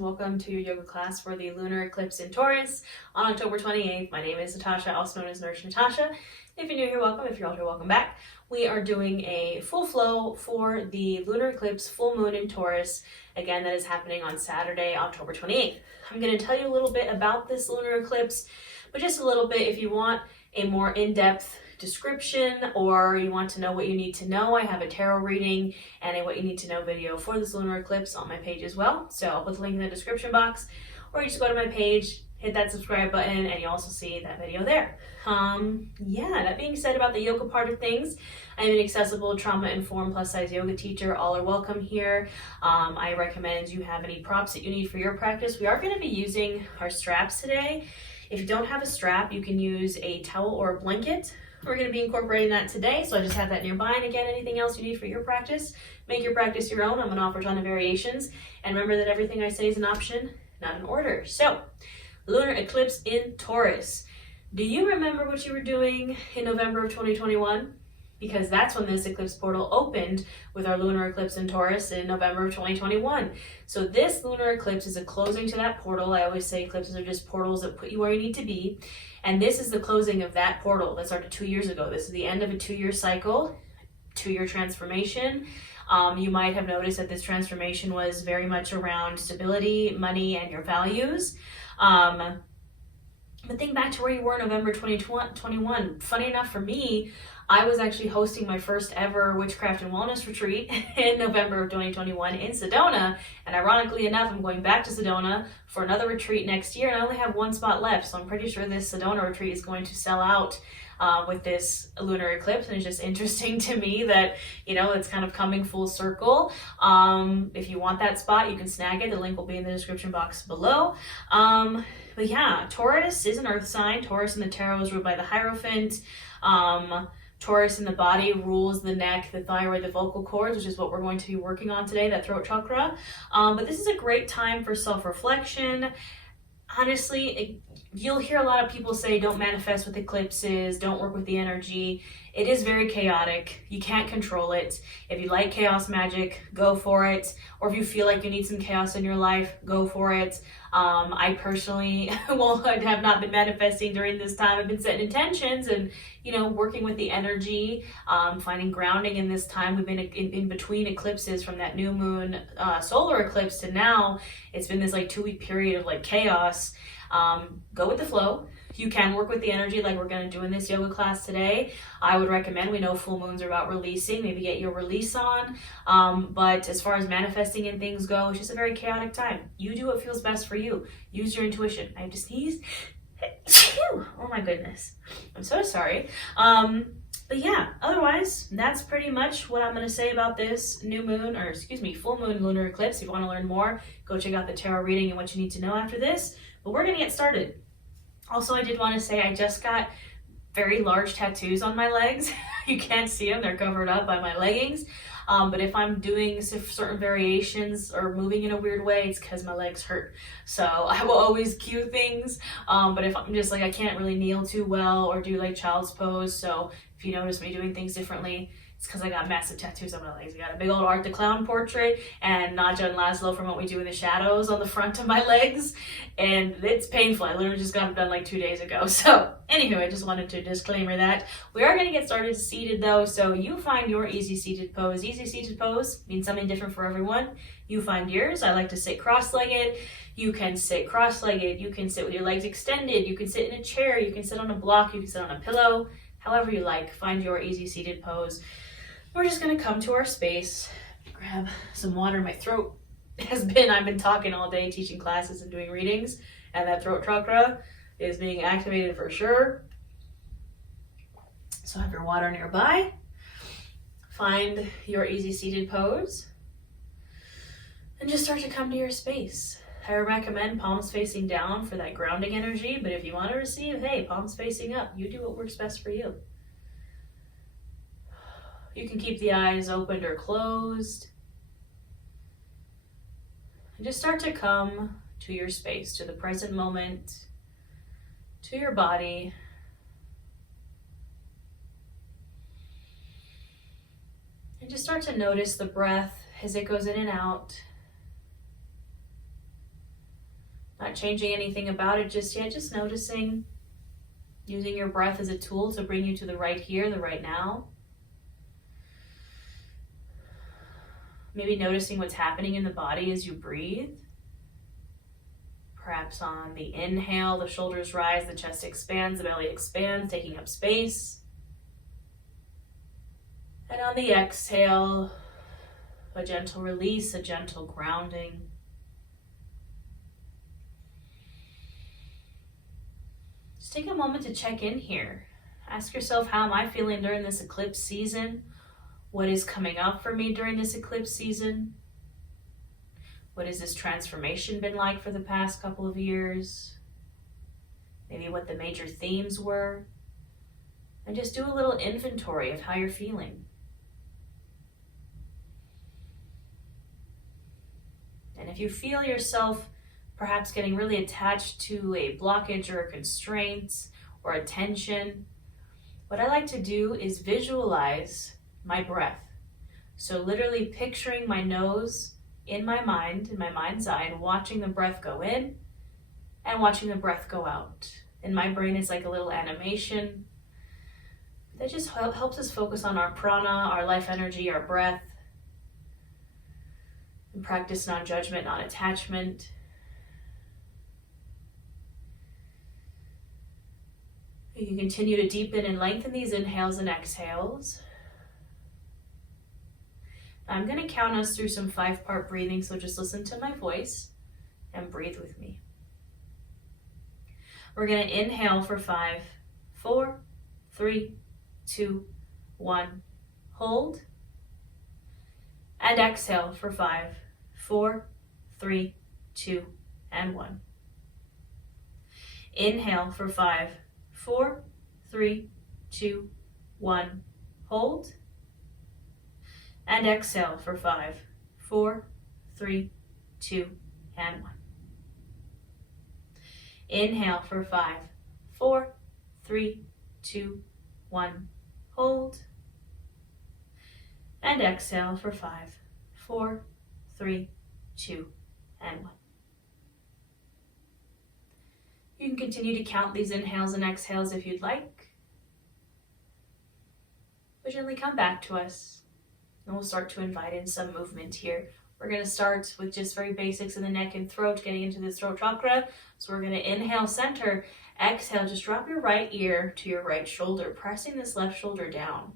Welcome to your yoga class for the Lunar Eclipse in Taurus on October 28th. My name is Natasha, also known as Nurse Natasha. If you're new here, welcome. If you're older, welcome back. We are doing a full flow for the Lunar Eclipse full moon in Taurus. Again, that is happening on Saturday, October 28th. I'm going to tell you a little bit about this lunar eclipse, but just a little bit. If you want a more in-depth description or you want to know what you need to know, I have a tarot reading and a what you need to know video for this lunar eclipse on my page as well. So I'll put the link in the description box, or you just go to my page, hit that subscribe button, and you also see that video there. That being said, about the yoga part of things, I'm an accessible trauma-informed plus-size yoga teacher. All are welcome here. I recommend you have any props that you need for your practice. We are going to be using our straps today. If you don't have a strap, you can use a towel or a blanket. We're going to be incorporating that today, so I just have that nearby. And again, anything else you need for your practice, make your practice your own. I'm going to offer a ton of variations. And remember that everything I say is an option, not an order. So, lunar eclipse in Taurus. Do you remember what you were doing in November of 2021? Because that's when this eclipse portal opened with our lunar eclipse in Taurus in November of 2021. So this lunar eclipse is a closing to that portal. I always say eclipses are just portals that put you where you need to be. And this is the closing of that portal that started 2 years ago. This is the end of a 2-year cycle, 2-year transformation. You might have noticed that this transformation was very much around stability, money, and your values. But think back to where you were in November 2021. Funny enough for me, I was actually hosting my first ever witchcraft and wellness retreat in November of 2021 in Sedona. And ironically enough, I'm going back to Sedona for another retreat next year, and I only have one spot left. So I'm pretty sure this Sedona retreat is going to sell out with this lunar eclipse. And it's just interesting to me that, it's kind of coming full circle. If you want that spot, you can snag it. The link will be in the description box below. But yeah, Taurus is an earth sign. Taurus in the tarot is ruled by the Hierophant. Taurus in the body rules the neck, the thyroid, the vocal cords, which is what we're going to be working on today, that throat chakra. But this is a great time for self-reflection. Honestly, you'll hear a lot of people say don't manifest with eclipses, don't work with the energy. It is very chaotic. You can't control it. If you like chaos magic, go for it. Or if you feel like you need some chaos in your life, go for it. I personally have not been manifesting during this time. I've been setting intentions and, working with the energy, finding grounding in this time. We've been in between eclipses from that new moon solar eclipse to now. It's been this 2-week period of chaos. Go with the flow. You can work with the energy like we're going to do in this yoga class today. I would recommend, we know full moons are about releasing, maybe get your release on. But as far as manifesting and things go, it's just a very chaotic time. You do what feels best for you. Use your intuition. I have to sneeze. Oh my goodness. I'm so sorry. But yeah, otherwise, that's pretty much what I'm going to say about this full moon lunar eclipse. If you want to learn more, go check out the tarot reading and what you need to know after this. But we're going to get started. Also, I did want to say I just got very large tattoos on my legs. You can't see them, they're covered up by my leggings. But if I'm doing certain variations or moving in a weird way, it's because my legs hurt. So I will always cue things. But if I'm just I can't really kneel too well or do child's pose. So if you notice me doing things differently, it's because I got massive tattoos on my legs. I got a big old Art the Clown portrait and Nadja and Laszlo from What We Do in the Shadows on the front of my legs. And it's painful. I literally just got it done 2 days ago. So anywho, I just wanted to disclaimer that. We are going to get started seated though. So you find your easy seated pose. Easy seated pose means something different for everyone. You find yours. I like to sit cross-legged. You can sit cross-legged. You can sit with your legs extended. You can sit in a chair. You can sit on a block. You can sit on a pillow. However you like. Find your easy seated pose. We're just going to come to our space, grab some water. My throat I've been talking all day, teaching classes and doing readings, and that throat chakra is being activated for sure. So have your water nearby. Find your easy seated pose and just start to come to your space. I recommend palms facing down for that grounding energy, but if you want to receive, hey, palms facing up. You do what works best for you. You can keep the eyes opened or closed. And just start to come to your space, to the present moment, to your body. And just start to notice the breath as it goes in and out. Not changing anything about it just yet, just noticing, using your breath as a tool to bring you to the right here, the right now. Maybe noticing what's happening in the body as you breathe. Perhaps on the inhale, the shoulders rise, the chest expands, the belly expands, taking up space. And on the exhale, a gentle release, a gentle grounding. Just take a moment to check in here. Ask yourself, how am I feeling during this eclipse season? What is coming up for me during this eclipse season? What has this transformation been like for the past couple of years? Maybe what the major themes were. And just do a little inventory of how you're feeling. And if you feel yourself perhaps getting really attached to a blockage or a constraint or a tension, what I like to do is visualize my breath. So literally picturing my nose in my mind's eye, and watching the breath go in and watching the breath go out. In my brain, it's like a little animation that just helps us focus on our prana, our life energy, our breath, and practice non-judgment, non-attachment. You can continue to deepen and lengthen these inhales and exhales. I'm going to count us through some 5-part breathing, so just listen to my voice and breathe with me. We're going to inhale for 5, 4, 3, 2, 1. Hold. And exhale for 5, 4, 3, 2, and 1. Inhale for 5, 4, 3, 2, 1. Hold. And exhale for 5, 4, 3, 2, and 1. Inhale for 5, 4, 3, 2, 1. Hold. And exhale for 5, 4, 3, 2, and 1. You can continue to count these inhales and exhales if you'd like. But gently come back to us. And we'll start to invite in some movement here. We're going to start with just very basics in the neck and throat, getting into the throat chakra. So we're going to inhale, center, exhale, just drop your right ear to your right shoulder, pressing this left shoulder down.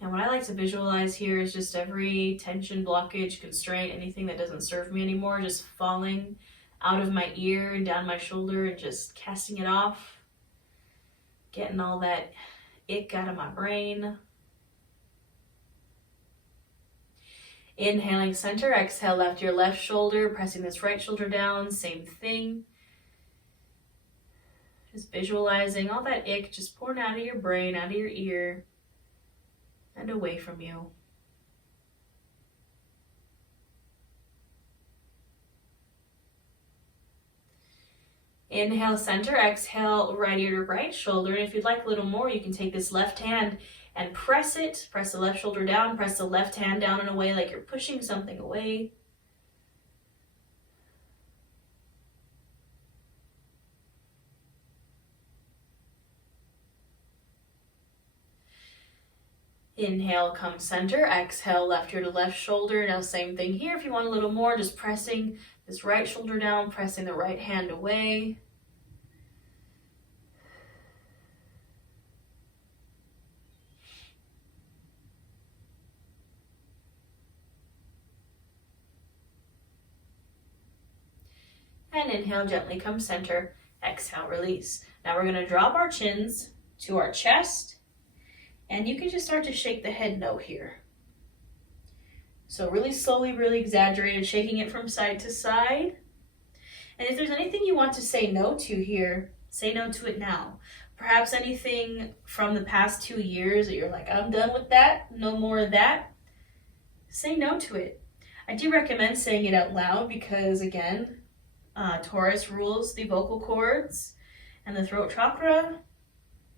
And what I like to visualize here is just every tension, blockage, constraint, anything that doesn't serve me anymore, just falling out of my ear and down my shoulder and just casting it off, getting all that ick out of my brain. Inhaling, center, exhale, left ear, left shoulder, pressing this right shoulder down, same thing. Just visualizing all that ick just pouring out of your brain, out of your ear, and away from you. Inhale, center, exhale, right ear to right shoulder. And if you'd like a little more, you can take this left hand and press it. Press the left shoulder down, press the left hand down and away like you're pushing something away. Inhale, come center, exhale, left ear to left shoulder. Now same thing here. If you want a little more, just pressing this right shoulder down, pressing the right hand away. And inhale, gently come center, exhale, release. Now we're going to drop our chins to our chest, and you can just start to shake the head no here. So really slowly, really exaggerated, shaking it from side to side. And if there's anything you want to say no to here, say no to it now. Perhaps anything from the past 2 years that you're like, I'm done with that, no more of that. Say no to it. I do recommend saying it out loud because, again, Taurus rules the vocal cords and the throat chakra.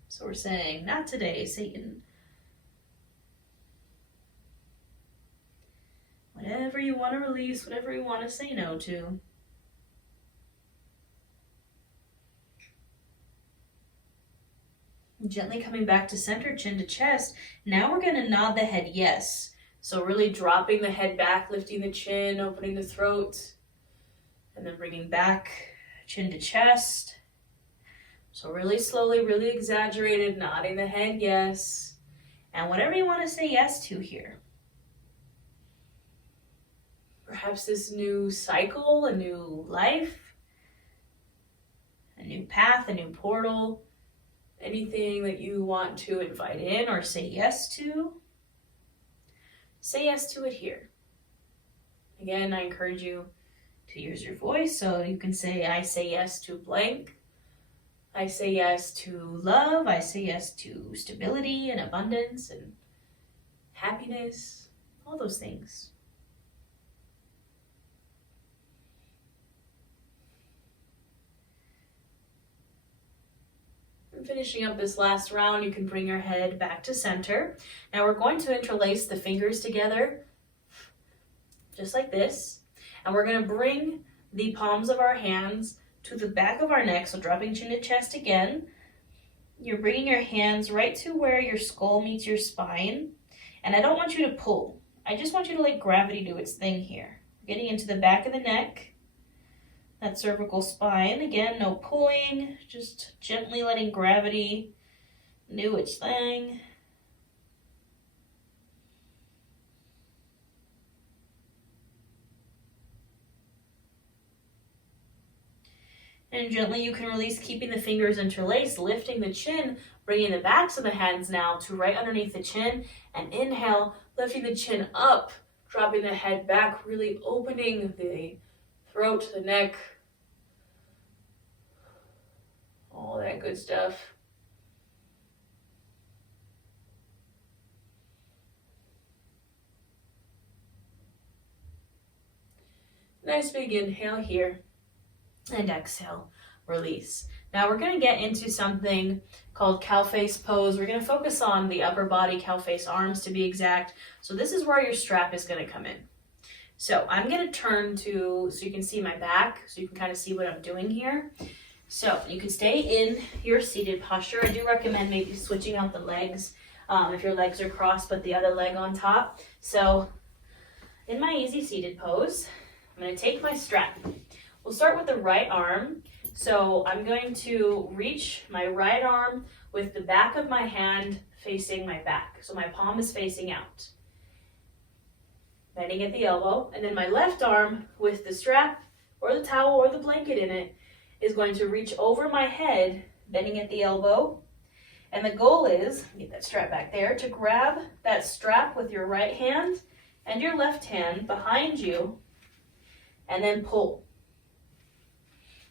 So we're saying, not today, Satan. Whatever whatever you want to release, whatever you want to say no to. Gently coming back to center, chin to chest. Now we're going to nod the head yes. So really dropping the head back, lifting the chin, opening the throat, and then bringing back chin to chest. So really slowly, really exaggerated, nodding the head yes. And whatever you want to say yes to here. Perhaps this new cycle, a new life, a new path, a new portal. Anything that you want to invite in or say yes to, say yes to it here. Again, I encourage you to use your voice, so you can say, I say yes to blank. I say yes to love. I say yes to stability and abundance and happiness, all those things. Finishing up this last round, you can bring your head back to center. Now we're going to interlace the fingers together, just like this. And we're going to bring the palms of our hands to the back of our neck, so dropping chin to chest again. You're bringing your hands right to where your skull meets your spine. And I don't want you to pull. I just want you to let gravity do its thing here. Getting into the back of the neck. That cervical spine, again, no pulling, just gently letting gravity do its thing. And gently you can release, keeping the fingers interlaced, lifting the chin, bringing the backs of the hands now to right underneath the chin, and inhale, lifting the chin up, dropping the head back, really opening the throat, the neck, all that good stuff. Nice big inhale here, and exhale, release. Now we're going to get into something called cow face pose. We're going to focus on the upper body, cow face arms to be exact. So this is where your strap is going to come in. So I'm going to turn to, so you can see my back, so you can kind of see what I'm doing here. So you can stay in your seated posture. I do recommend maybe switching out the legs if your legs are crossed, but the other leg on top. So in my easy seated pose, I'm going to take my strap. We'll start with the right arm. So I'm going to reach my right arm with the back of my hand facing my back. So my palm is facing out. Bending at the elbow, and then my left arm with the strap or the towel or the blanket in it is going to reach over my head, bending at the elbow. And the goal is, get that strap back there, to grab that strap with your right hand and your left hand behind you and then pull.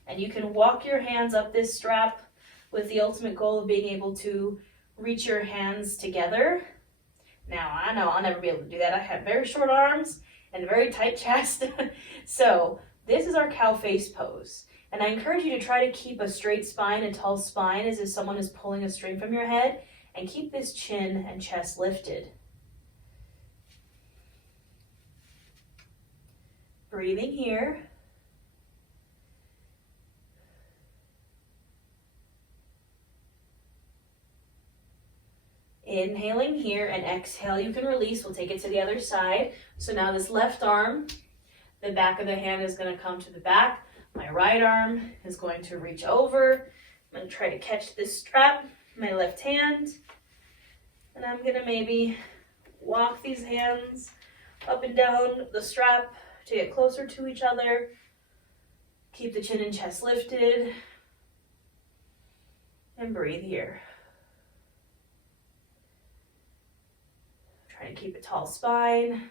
And you can walk your hands up this strap with the ultimate goal of being able to reach your hands together. Now, I know I'll never be able to do that. I have very short arms and a very tight chest. So this is our cow face pose. And I encourage you to try to keep a straight spine, a tall spine, as if someone is pulling a string from your head, and keep this chin and chest lifted. Breathing here. Inhaling here and exhale, you can release. We'll take it to the other side. So now this left arm, the back of the hand is going to come to the back. My right arm is going to reach over. I'm going to try to catch this strap, my left hand. And I'm going to maybe walk these hands up and down the strap to get closer to each other. Keep the chin and chest lifted. And breathe here. Try to keep a tall spine.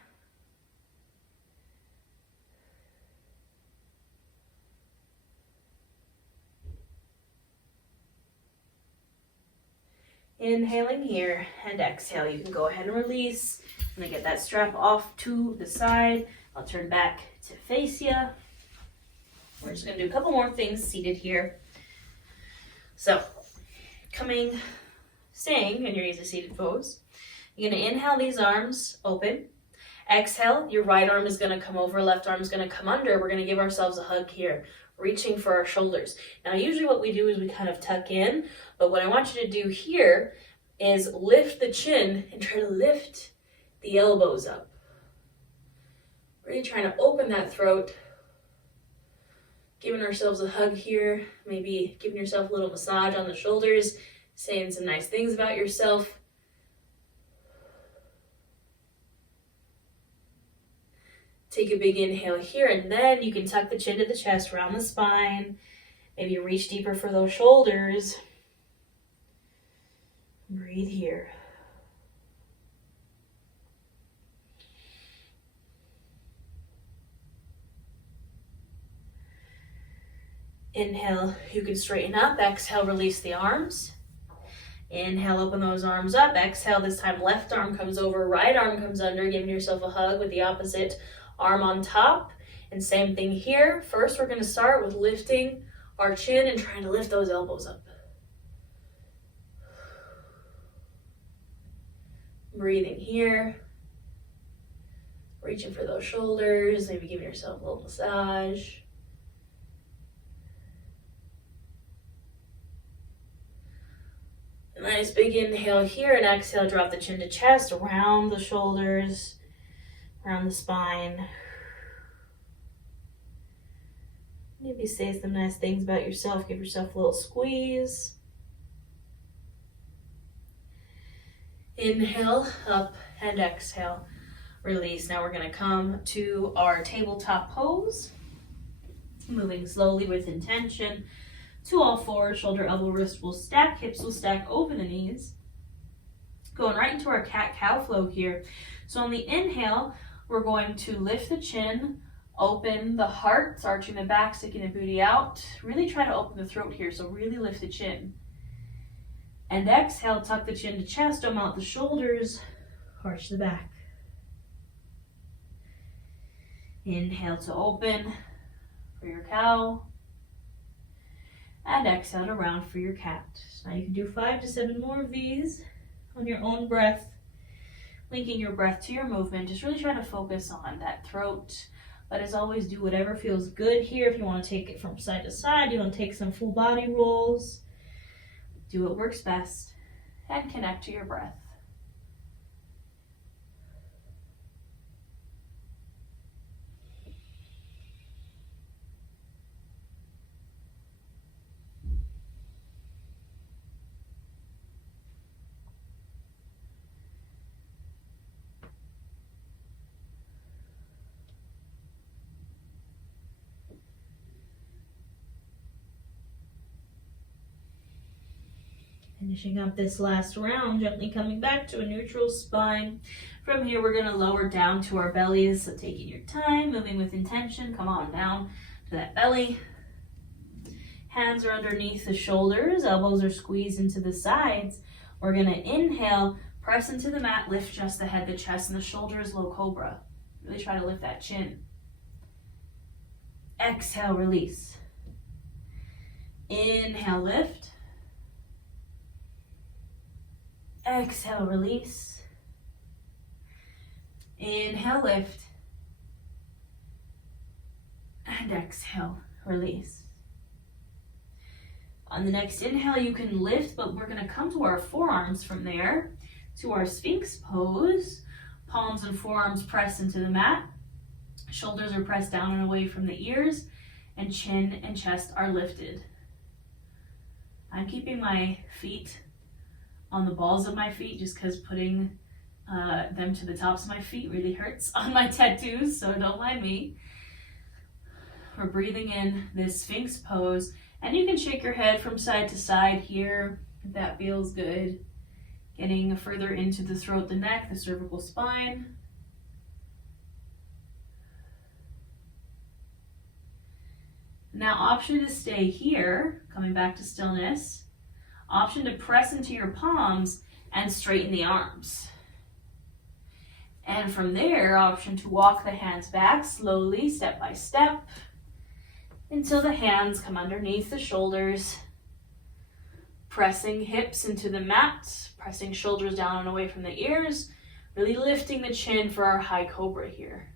Inhaling here and exhale. You can go ahead and release. I'm going to get that strap off to the side. I'll turn back to face you. We're just going to do a couple more things seated here. So, staying in your easy seated pose. You're going to inhale these arms open, Exhale, your right arm is gonna come over, left arm is gonna come under. We're gonna give ourselves a hug here, reaching for our shoulders. Now, usually what we do is we kind of tuck in, but what I want you to do here is lift the chin and try to lift the elbows up. Really trying to open that throat, giving ourselves a hug here, maybe giving yourself a little massage on the shoulders, saying some nice things about yourself. Take a big inhale here, and then you can tuck the chin to the chest, round the spine, maybe reach deeper for those shoulders. Breathe here. Inhale, you can straighten up. Exhale, release the arms. Inhale, open those arms up. Exhale, this time left arm comes over, right arm comes under, giving yourself a hug with the opposite arm on top. And same thing here. First, we're going to start with lifting our chin and trying to lift those elbows up. Breathing here. Reaching for those shoulders, maybe giving yourself a little massage. A nice big inhale here, and exhale, drop the chin to chest, around the shoulders, around the spine. Maybe say some nice things about yourself, give yourself a little squeeze. Inhale, up, and exhale, release. Now we're gonna come to our tabletop pose, moving slowly with intention. To all fours, shoulder, elbow, wrist will stack, hips will stack over the knees. Going right into our cat-cow flow here. So on the inhale, we're going to lift the chin, open the heart, arching the back, sticking the booty out. Really try to open the throat here, so really lift the chin. And exhale, tuck the chin to chest, dome out the shoulders, arch the back. Inhale to open for your cow. And exhale to round for your cat. Now you can do 5 to 7 more of these on your own breath, linking your breath to your movement. Just really try to focus on that throat. But as always, do whatever feels good here. If you want to take it from side to side, you want to take some full body rolls, do what works best, and connect to your breath. Finishing up this last round, gently coming back to a neutral spine. From here, we're gonna lower down to our bellies. So taking your time, moving with intention, come on down to that belly. Hands are underneath the shoulders, elbows are squeezed into the sides. We're gonna inhale, press into the mat, lift just the head, the chest, and the shoulders, low cobra. Really try to lift that chin. Exhale, release. Inhale, lift. Exhale, release. Inhale, lift. And exhale, release. On the next inhale, you can lift, but we're going to come to our forearms from there to our Sphinx pose. Palms and forearms press into the mat. Shoulders are pressed down and away from the ears, and chin and chest are lifted. I'm keeping my feet on the balls of my feet just because putting them to the tops of my feet really hurts on my tattoos, so don't mind me. We're breathing in this Sphinx pose, and you can shake your head from side to side here if that feels good. Getting further into the throat, the neck, the cervical spine. Now, option to stay here, coming back to stillness. Option to press into your palms and straighten the arms. And from there, option to walk the hands back slowly, step by step, until the hands come underneath the shoulders, pressing hips into the mat, pressing shoulders down and away from the ears, Really lifting the chin for our high cobra here.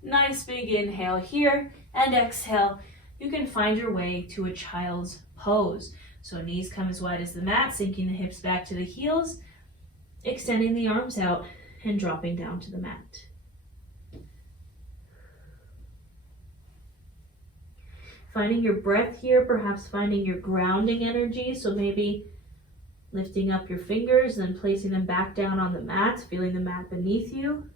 Nice big inhale here, and exhale. You can find your way to a child's pose. So knees come as wide as the mat, sinking the hips back to the heels, extending the arms out, and dropping down to the mat. Finding your breath here, perhaps finding your grounding energy. So maybe lifting up your fingers, then placing them back down on the mat, feeling the mat beneath you.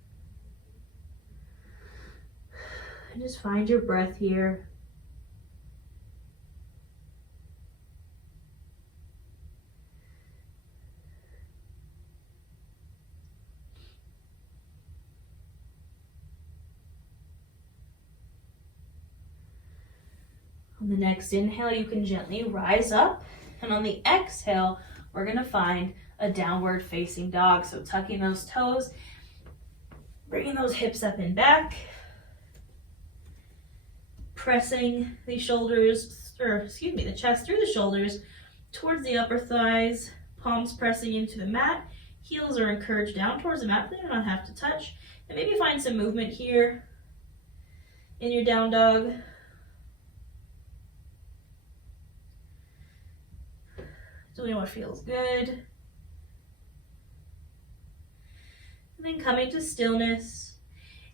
And just find your breath here. On the next inhale, you can gently rise up. And on the exhale, we're going to find a downward facing dog. So tucking those toes, bringing those hips up and back. Pressing the the chest through the shoulders towards the upper thighs, palms pressing into the mat, heels are encouraged down towards the mat, but they do not have to touch. And maybe find some movement here in your down dog. Doing what feels good. And then coming to stillness.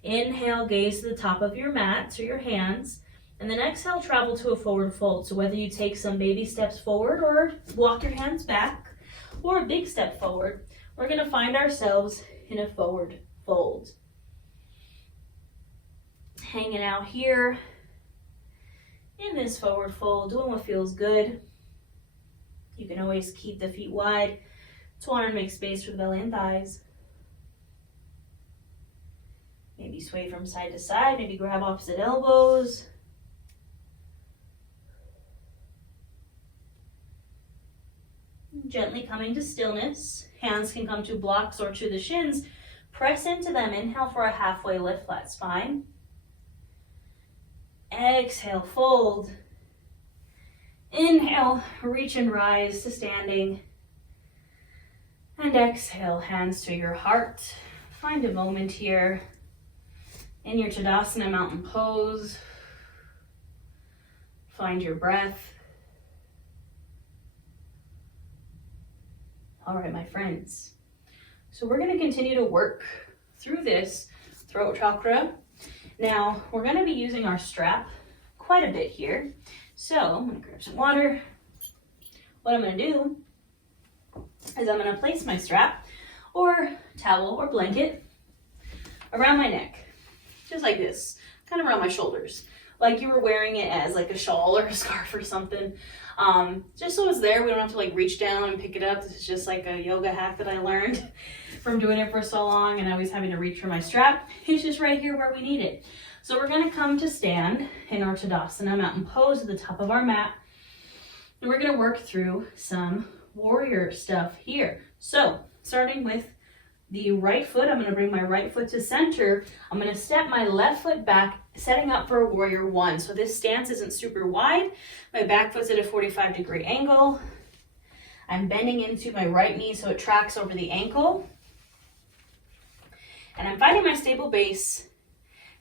Inhale, gaze to the top of your mat, or your hands. And then exhale, travel to a forward fold. So whether you take some baby steps forward or walk your hands back, or a big step forward, we're going to find ourselves in a forward fold. Hanging out here in this forward fold, doing what feels good. You can always keep the feet wide. Just want to make space for the belly and thighs. Maybe sway from side to side, maybe grab opposite elbows. Gently coming to stillness. Hands can come to blocks or to the shins. Press into them. Inhale for a halfway lift, flat spine. Exhale, fold. Inhale, reach and rise to standing. And exhale, hands to your heart. Find a moment here in your Tadasana mountain pose. Find your breath. All right, my friends. So we're going to continue to work through this throat chakra. Now, we're going to be using our strap quite a bit here. So I'm going to grab some water. What I'm going to do is I'm going to place my strap or towel or blanket around my neck, just like this, kind of around my shoulders, like you were wearing it as like a shawl or a scarf or something. Just so it's there, we don't have to like reach down and pick it up. This is just like a yoga hack that I learned from doing it for so long and always having to reach for my strap. It's just right here where we need it. So we're going to come to stand in our Tadasana mountain pose at the top of our mat. And we're going to work through some warrior stuff here. So starting with the right foot, I'm going to bring my right foot to center. I'm going to step my left foot back, setting up for a warrior one. So this stance isn't super wide. My back foot's at a 45-degree angle. I'm bending into my right knee so it tracks over the ankle. And I'm finding my stable base.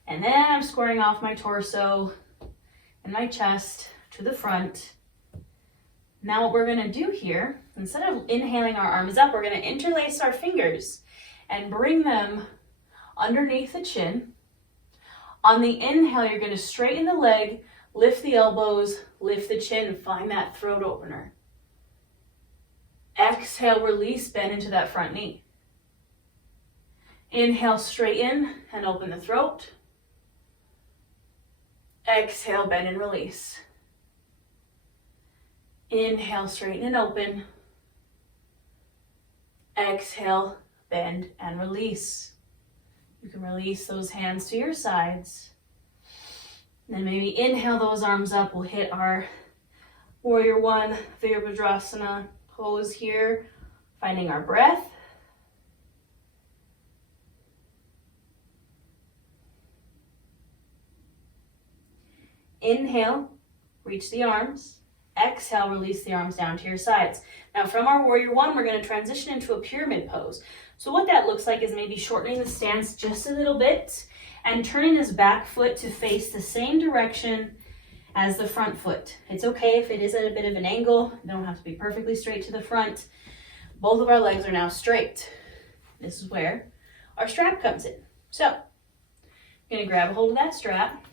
And then I'm squaring off my torso and my chest to the front. Now what we're going to do here, instead of inhaling our arms up, we're going to interlace our fingers and bring them underneath the chin. On the inhale, you're going to straighten the leg, lift the elbows, lift the chin, and find that throat opener. Exhale, release, bend into that front knee. Inhale, straighten and open the throat. Exhale, bend and release. Inhale, straighten and open. Exhale, bend and release. You can release those hands to your sides. Then maybe inhale those arms up. We'll hit our warrior one, Virabhadrasana pose here. Finding our breath. Inhale, reach the arms. Exhale, release the arms down to your sides. Now from our warrior one, we're going to transition into a pyramid pose. So what that looks like is maybe shortening the stance just a little bit and turning this back foot to face the same direction as the front foot. It's okay if it is at a bit of an angle. You don't have to be perfectly straight to the front. Both of our legs are now straight. This is where our strap comes in. So I'm going to grab a hold of that strap.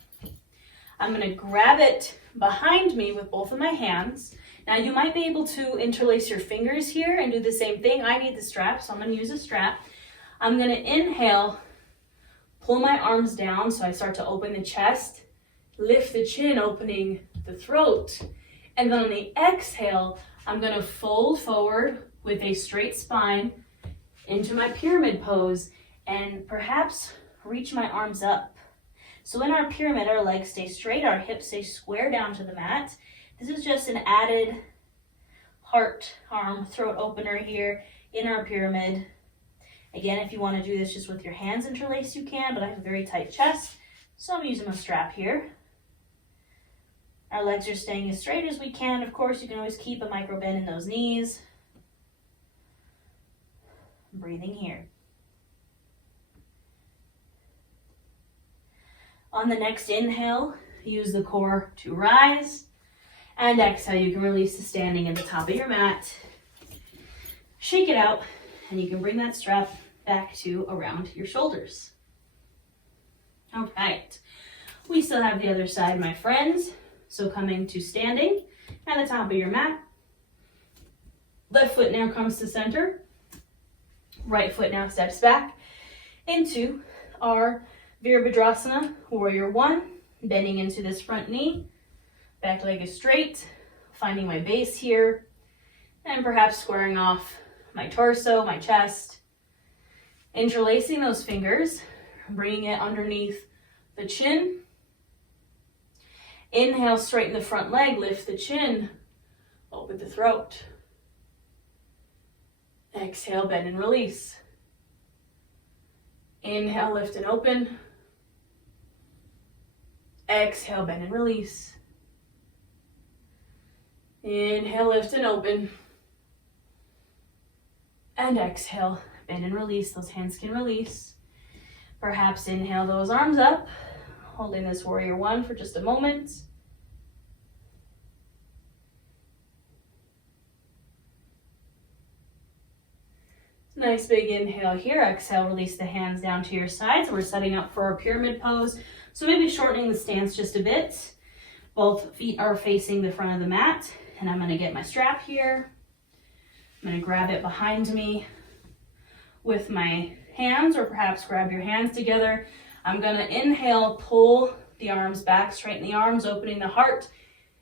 I'm going to grab it behind me with both of my hands. Now you might be able to interlace your fingers here and do the same thing. I need the strap, so I'm going to use a strap. I'm going to inhale, pull my arms down so I start to open the chest, lift the chin, opening the throat. And then on the exhale, I'm going to fold forward with a straight spine into my pyramid pose and perhaps reach my arms up. So in our pyramid, our legs stay straight, our hips stay square down to the mat. This is just an added heart, arm, throat opener here in our pyramid. Again, if you want to do this just with your hands interlaced, you can, but I have a very tight chest, so I'm using a strap here. Our legs are staying as straight as we can. Of course, you can always keep a micro bend in those knees. Breathing here. On the next inhale, use the core to rise. And exhale, you can release the standing at the top of your mat. Shake it out, and you can bring that strap back to around your shoulders. All right. We still have the other side, my friends. So coming to standing at the top of your mat. Left foot now comes to center. Right foot now steps back into our Virabhadrasana, warrior one, bending into this front knee. Back leg is straight, finding my base here, and perhaps squaring off my torso, my chest. Interlacing those fingers, bringing it underneath the chin. Inhale, straighten the front leg, lift the chin, open the throat. Exhale, bend and release. Inhale, lift and open. Exhale, bend and release. Inhale, lift and open. And exhale, bend and release. Those hands can release. Perhaps inhale those arms up, holding this warrior one for just a moment. Nice big inhale here. Exhale, release the hands down to your sides. We're setting up for our pyramid pose. So maybe shortening the stance just a bit. Both feet are facing the front of the mat. And I'm going to get my strap here. I'm going to grab it behind me with my hands, or perhaps grab your hands together. I'm going to inhale, pull the arms back, straighten the arms, opening the heart,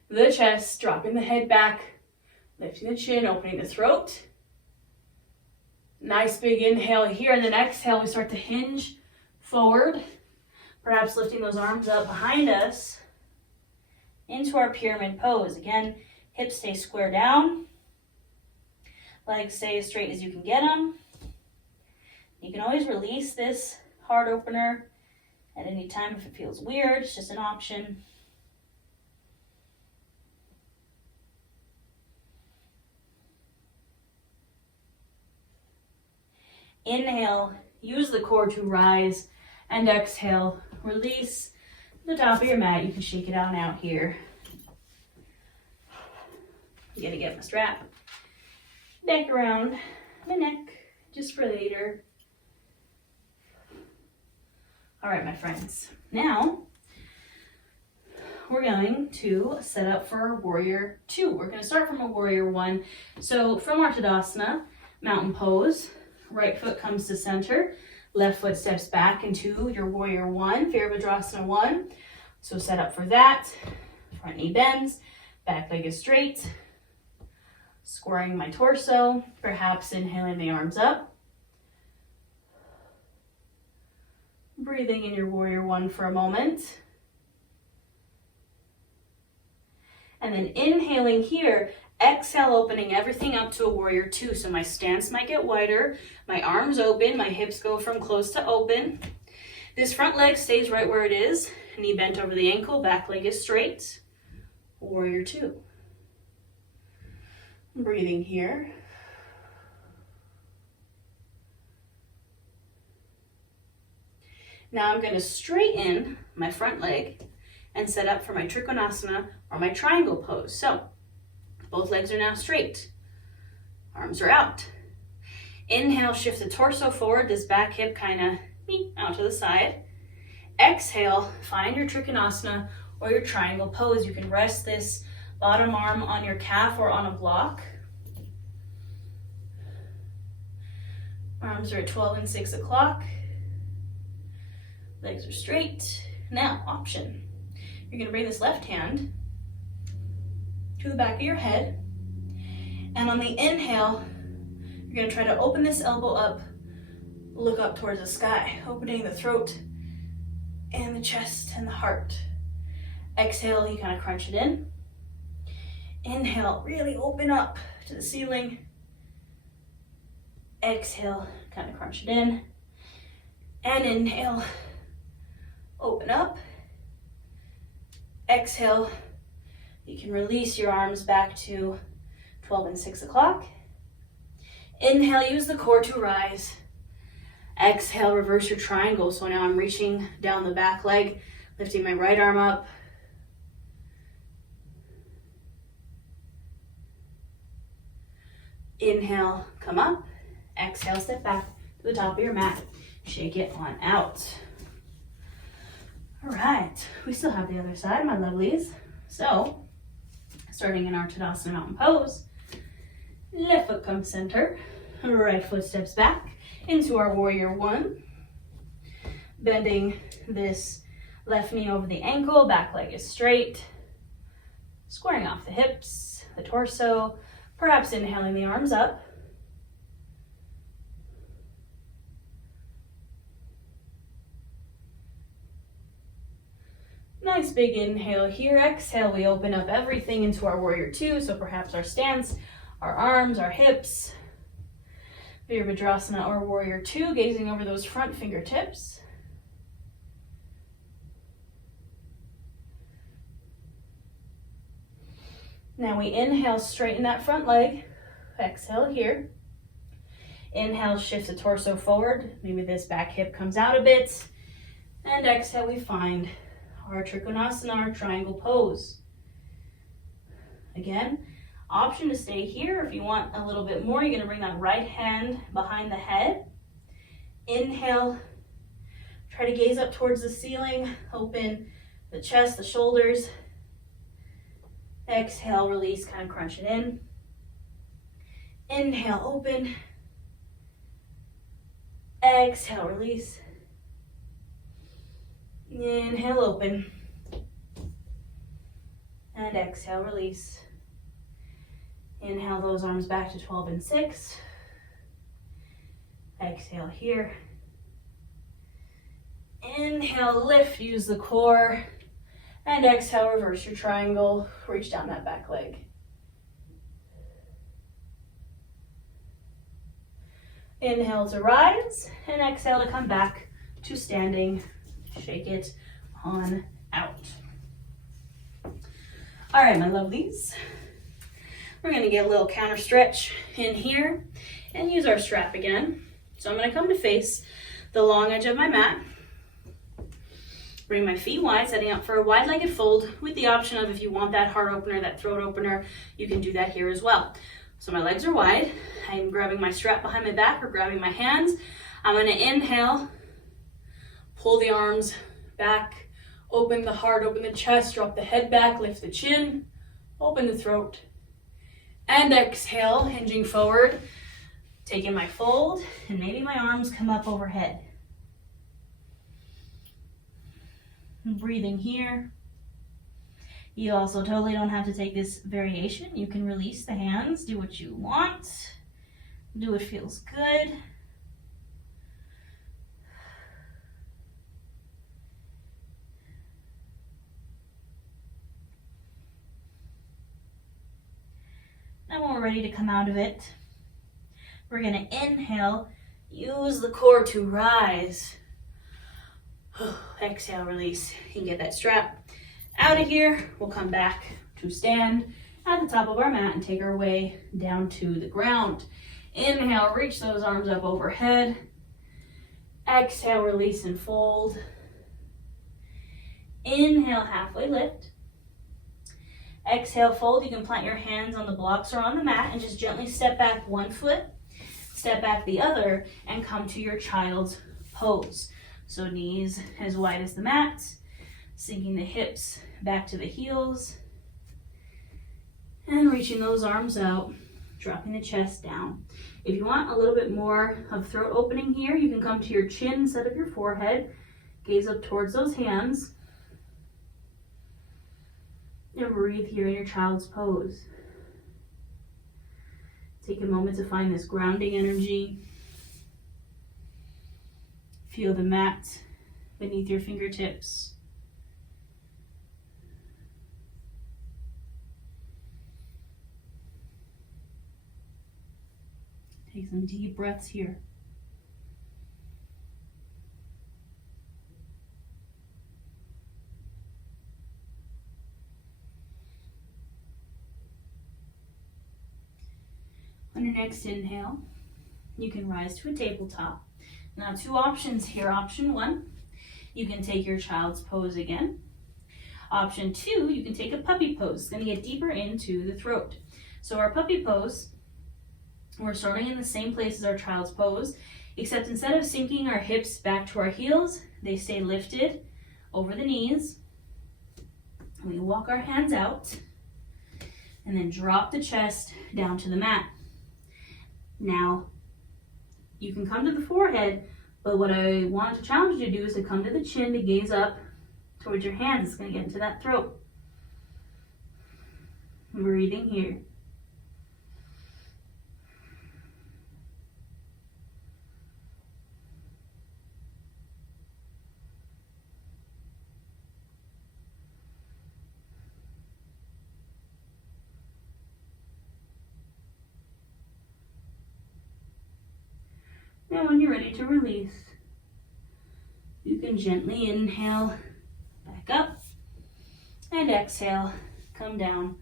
the chest, dropping the head back, lifting the chin, opening the throat. Nice big inhale here, and then exhale, we start to hinge forward, perhaps lifting those arms up behind us into our pyramid pose. Again, hips stay square down, legs stay as straight as you can get them. You can always release this heart opener at any time if it feels weird. It's just an option. Inhale, use the core to rise, and exhale, release the top of your mat. You can shake it on out here. I'm gonna get my strap back around my neck, just for later. All right, my friends. Now, we're going to set up for warrior two. We're gonna start from a warrior one. So from our Tadasana, mountain pose, right foot comes to center, left foot steps back into your warrior one, Virabhadrasana one. So set up for that. Front knee bends, back leg is straight. Squaring my torso, perhaps inhaling the arms up. Breathing in your warrior one for a moment. And then inhaling here, exhale, opening everything up to a warrior two. So my stance might get wider, my arms open, my hips go from closed to open. This front leg stays right where it is, knee bent over the ankle, back leg is straight. Warrior two. Breathing here. Now I'm going to straighten my front leg and set up for my Trikonasana or my triangle pose. So both legs are now straight. Arms are out. Inhale, shift the torso forward, this back hip kind of out to the side. Exhale, find your Trikonasana or your triangle pose. You can rest this bottom arm on your calf or on a block. Arms are at 12 and 6 o'clock. Legs are straight. Now, option. You're going to bring this left hand to the back of your head. And on the inhale, you're going to try to open this elbow up, look up towards the sky, opening the throat and the chest and the heart. Exhale, you kind of crunch it in. Inhale, really open up to the ceiling. Exhale, kind of crunch it in. And inhale, open up. Exhale, you can release your arms back to 12 and 6 o'clock. Inhale, use the core to rise. Exhale, reverse your triangle. So now I'm reaching down the back leg, lifting my right arm up. Inhale, come up. Exhale, step back to the top of your mat. Shake it on out. All right, we still have the other side, my lovelies. So, starting in our Tadasana Mountain Pose, left foot comes center, right foot steps back into our Warrior One. Bending this left knee over the ankle, back leg is straight. Squaring off the hips, the torso, perhaps inhaling the arms up. Nice big inhale here. Exhale, we open up everything into our Warrior Two. So perhaps our stance, our arms, our hips. Virabhadrasana or Warrior Two, gazing over those front fingertips. Now we inhale, straighten that front leg. Exhale here. Inhale, shift the torso forward. Maybe this back hip comes out a bit. And exhale, we find our Trikonasana, our triangle pose. Again, option to stay here. If you want a little bit more, you're going to bring that right hand behind the head. Inhale, try to gaze up towards the ceiling, open the chest, the shoulders. Exhale, release, kind of crunch it in. Inhale, open. Exhale, release. Inhale, open. And exhale, release. Inhale those arms back to 12 and 6. Exhale here. Inhale, lift, use the core. And exhale, reverse your triangle. Reach down that back leg. Inhale to rise, and exhale to come back to standing. Shake it on out. All right, my lovelies. We're gonna get a little counter stretch in here and use our strap again. So I'm gonna come to face the long edge of my mat. Bring my feet wide, setting up for a wide-legged fold with the option of if you want that heart opener, that throat opener, you can do that here as well. So my legs are wide. I'm grabbing my strap behind my back or grabbing my hands. I'm gonna inhale, pull the arms back, open the heart, open the chest, drop the head back, lift the chin, open the throat. And exhale, hinging forward, taking my fold, and maybe my arms come up overhead. Breathing here. You also totally don't have to take this variation. You can release the hands, do what you want, do what feels good. And when we're ready to come out of it, we're gonna inhale, use the core to rise. Exhale, release. You can get that strap out of here. We'll come back to stand at the top of our mat and take our way down to the ground. Inhale, reach those arms up overhead. Exhale, release and fold. Inhale, halfway lift. Exhale, fold. You can plant your hands on the blocks or on the mat and just gently step back one foot, step back the other, and come to your child's pose. So knees as wide as the mat, sinking the hips back to the heels, and reaching those arms out, dropping the chest down. If you want a little bit more of throat opening here, you can come to your chin instead of your forehead, gaze up towards those hands, and breathe here in your child's pose. Take a moment to find this grounding energy. Feel the mat beneath your fingertips. Take some deep breaths here. On your next inhale, you can rise to a tabletop. Now, two options here. Option one, you can take your child's pose again. Option two, you can take a puppy pose. It's going to get deeper into the throat. So our puppy pose, we're starting in the same place as our child's pose, except instead of sinking our hips back to our heels, they stay lifted over the knees. And we walk our hands out and then drop the chest down to the mat. Now, you can come to the forehead, but what I want to challenge you to do is to come to the chin, to gaze up towards your hands. It's going to get into that throat. Breathing here. Now when you're ready to release, you can gently inhale back up and exhale, come down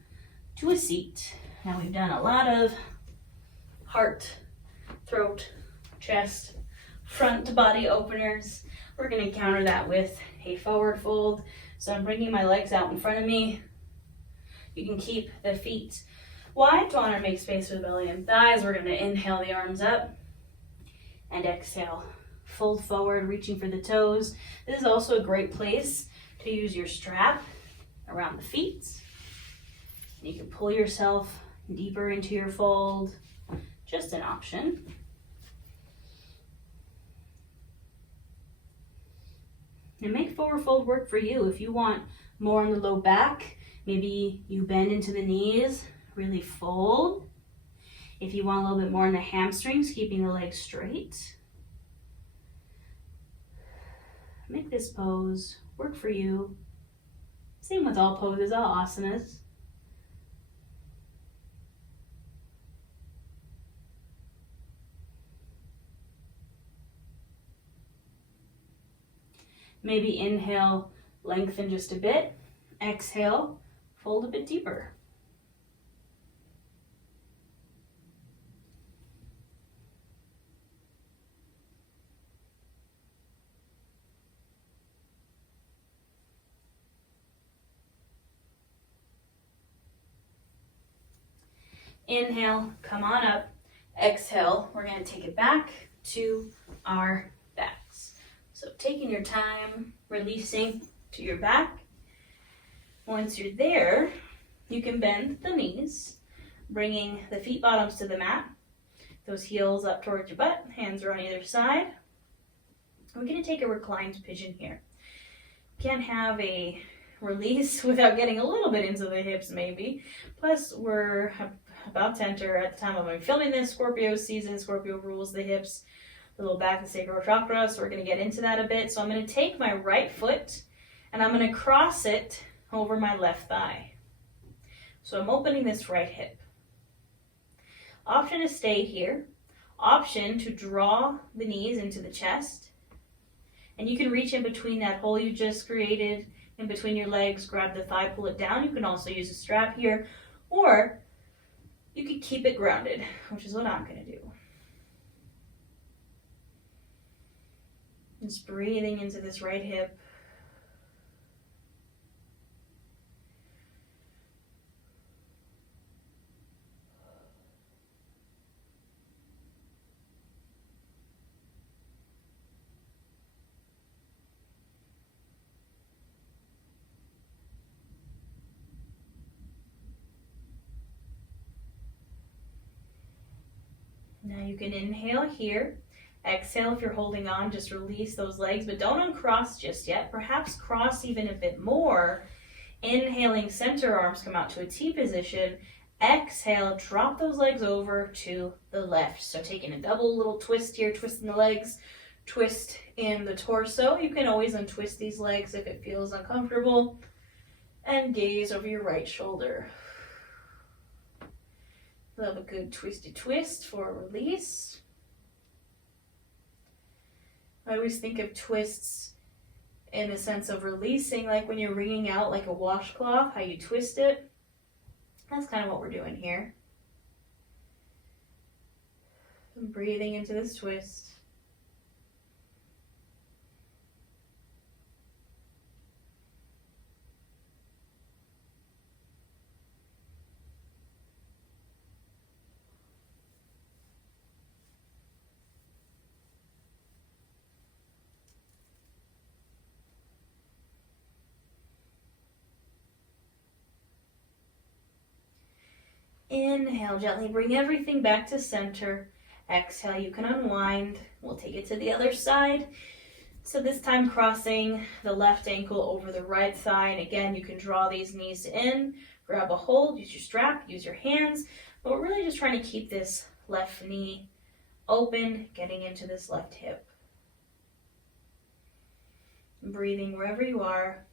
to a seat. Now we've done a lot of heart, throat, chest, front body openers. We're going to counter that with a forward fold. So I'm bringing my legs out in front of me. You can keep the feet wide to honor, make space for the belly and thighs. We're going to inhale the arms up. And exhale, fold forward, reaching for the toes. This is also a great place to use your strap around the feet. You can pull yourself deeper into your fold, just an option. And make forward fold work for you. If you want more on the low back, maybe you bend into the knees, really fold. If you want a little bit more in the hamstrings, keeping the legs straight. Make this pose work for you. Same with all poses, all asanas. Maybe inhale, lengthen just a bit. Exhale, fold a bit deeper. Inhale, come on up. Exhale, we're going to take it back to our backs. So taking your time, releasing to your back. Once you're there, you can bend the knees, bringing the feet bottoms to the mat, those heels up towards your butt, hands are on either side. We're going to take a reclined pigeon here. Can't have a release without getting a little bit into the hips maybe. Plus we're about to enter, at the time of I'm filming this, Scorpio season. Scorpio rules the hips, the little back, the sacral chakra, so we're going to get into that a bit. So I'm going to take my right foot and I'm going to cross it over my left thigh. So I'm opening this right hip. Option to stay here. Option to draw the knees into the chest. And you can reach in between that hole you just created, in between your legs, grab the thigh, pull it down. You can also use a strap here, Or you could keep it grounded, which is what I'm going to do. Just breathing into this right hip. Now you can inhale here. Exhale if you're holding on, just release those legs, but don't uncross just yet. Perhaps cross even a bit more. Inhaling, center arms come out to a T position. Exhale, drop those legs over to the left. So taking a double little twist here, twisting the legs, twist in the torso. You can always untwist these legs if it feels uncomfortable. And gaze over your right shoulder. Love a good twisty twist for a release. I always think of twists in a sense of releasing, like when you're wringing out like a washcloth, how you twist it. That's kind of what we're doing here. And breathing into this twist. Inhale, gently bring everything back to center. Exhale, you can unwind. We'll take it to the other side. So this time crossing the left ankle over the right thigh. And again, you can draw these knees in, grab a hold, use your strap, use your hands. But we're really just trying to keep this left knee open, getting into this left hip. Breathing wherever you are.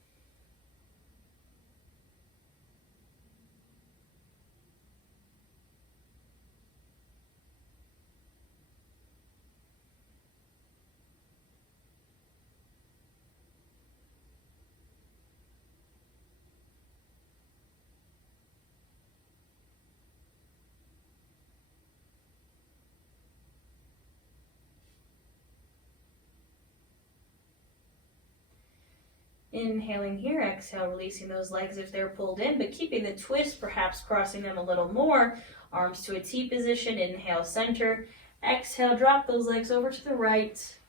Inhaling here, exhale, releasing those legs if they're pulled in, but keeping the twist, perhaps crossing them a little more. Arms to a T position, inhale, center. Exhale, drop those legs over to the right,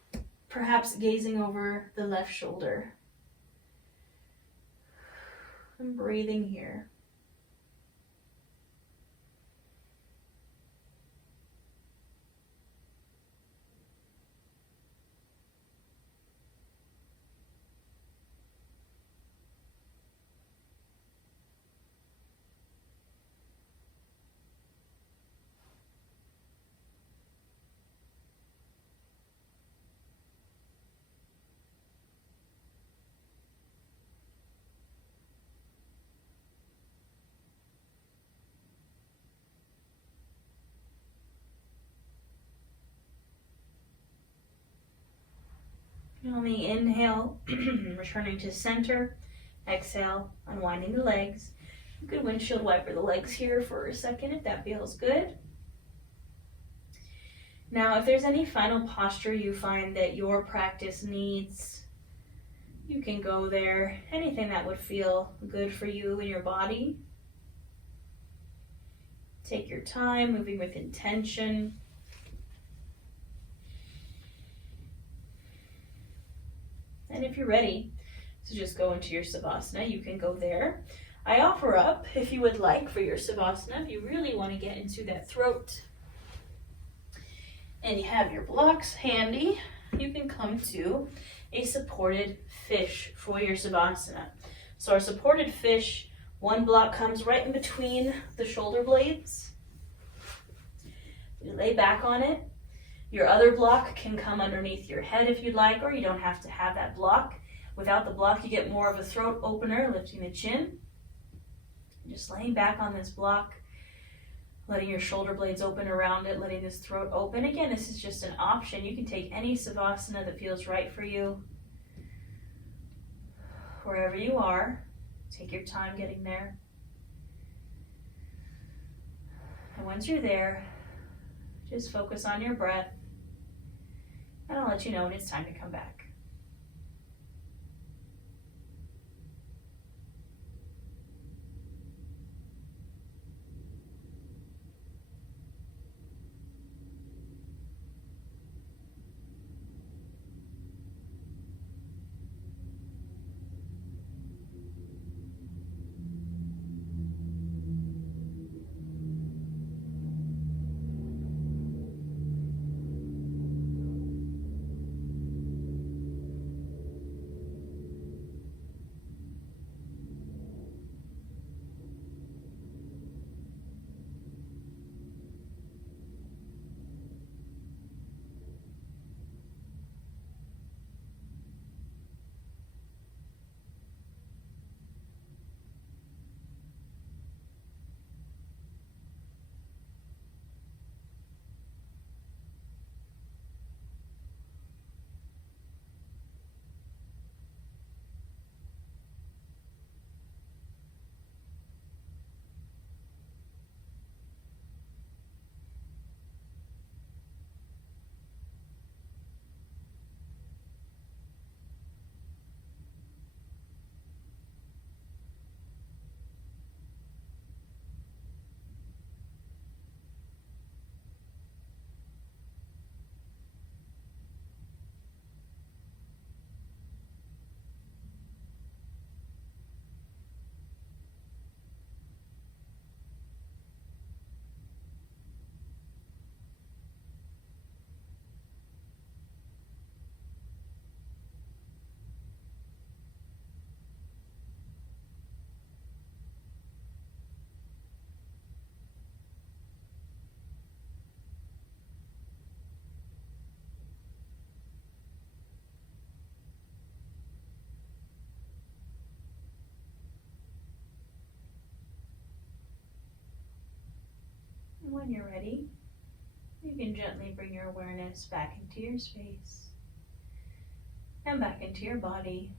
perhaps gazing over the left shoulder. And breathing here. On the inhale, returning to center. Exhale, unwinding the legs. You could windshield wiper the legs here for a second if that feels good. Now, if there's any final posture you find that your practice needs, you can go there. Anything that would feel good for you and your body. Take your time, moving with intention. And if you're ready to just go into your Savasana, you can go there. I offer up, if you would like, for your Savasana, if you really want to get into that throat, and you have your blocks handy, you can come to a supported fish for your Savasana. So our supported fish, one block comes right in between the shoulder blades. You lay back on it. Your other block can come underneath your head if you'd like, or you don't have to have that block. Without the block, you get more of a throat opener, lifting the chin. Just laying back on this block, letting your shoulder blades open around it, letting this throat open. Again, this is just an option. You can take any Savasana that feels right for you. Wherever you are, take your time getting there. And once you're there, just focus on your breath, and I'll let you know when it's time to come back. And when you're ready, you can gently bring your awareness back into your space and back into your body.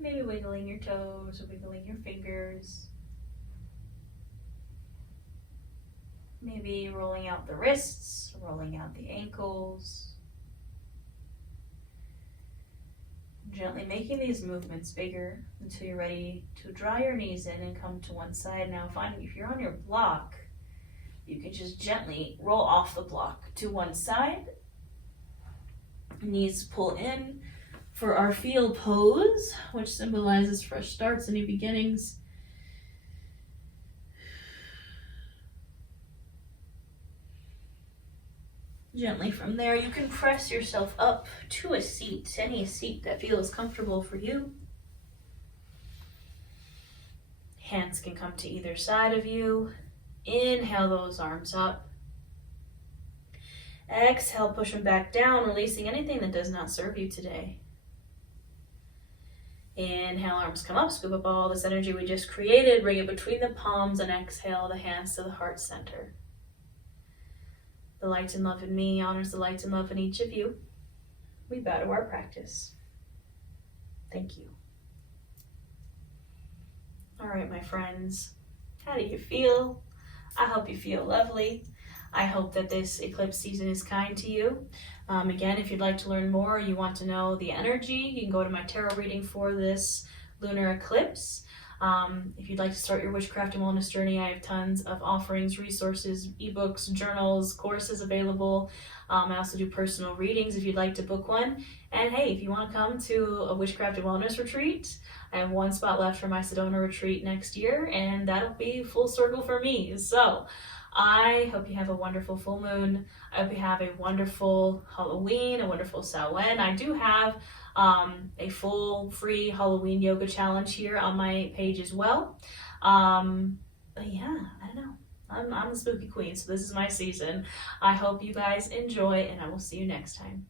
Maybe wiggling your toes or wiggling your fingers. Maybe rolling out the wrists, rolling out the ankles. Gently making these movements bigger until you're ready to draw your knees in and come to one side. Now finding if you're on your block, you can just gently roll off the block to one side. Knees pull in for our feel pose, which symbolizes fresh starts and new beginnings. Gently from there, you can press yourself up to a seat, any seat that feels comfortable for you. Hands can come to either side of you. Inhale those arms up. Exhale, push them back down, releasing anything that does not serve you today. Inhale, arms come up, scoop up all this energy we just created, bring it between the palms, and exhale the hands to the heart center. The light and love in me honors the light and love in each of you. We bow to our practice. Thank you. All right, my friends, how do you feel? I hope you feel lovely. I hope that this eclipse season is kind to you. Again, if you'd like to learn more, you want to know the energy, you can go to my tarot reading for this lunar eclipse. If you'd like to start your witchcraft and wellness journey, I have tons of offerings, resources, ebooks, journals, courses available. I also do personal readings if you'd like to book one. And hey, if you want to come to a witchcraft and wellness retreat, I have one spot left for my Sedona retreat next year, and that'll be full circle for me. So I hope you have a wonderful full moon. I hope you have a wonderful Halloween, a wonderful Samhain. I do have a full free Halloween yoga challenge here on my page as well. But yeah, I don't know. I'm a spooky queen, so this is my season. I hope you guys enjoy, and I will see you next time.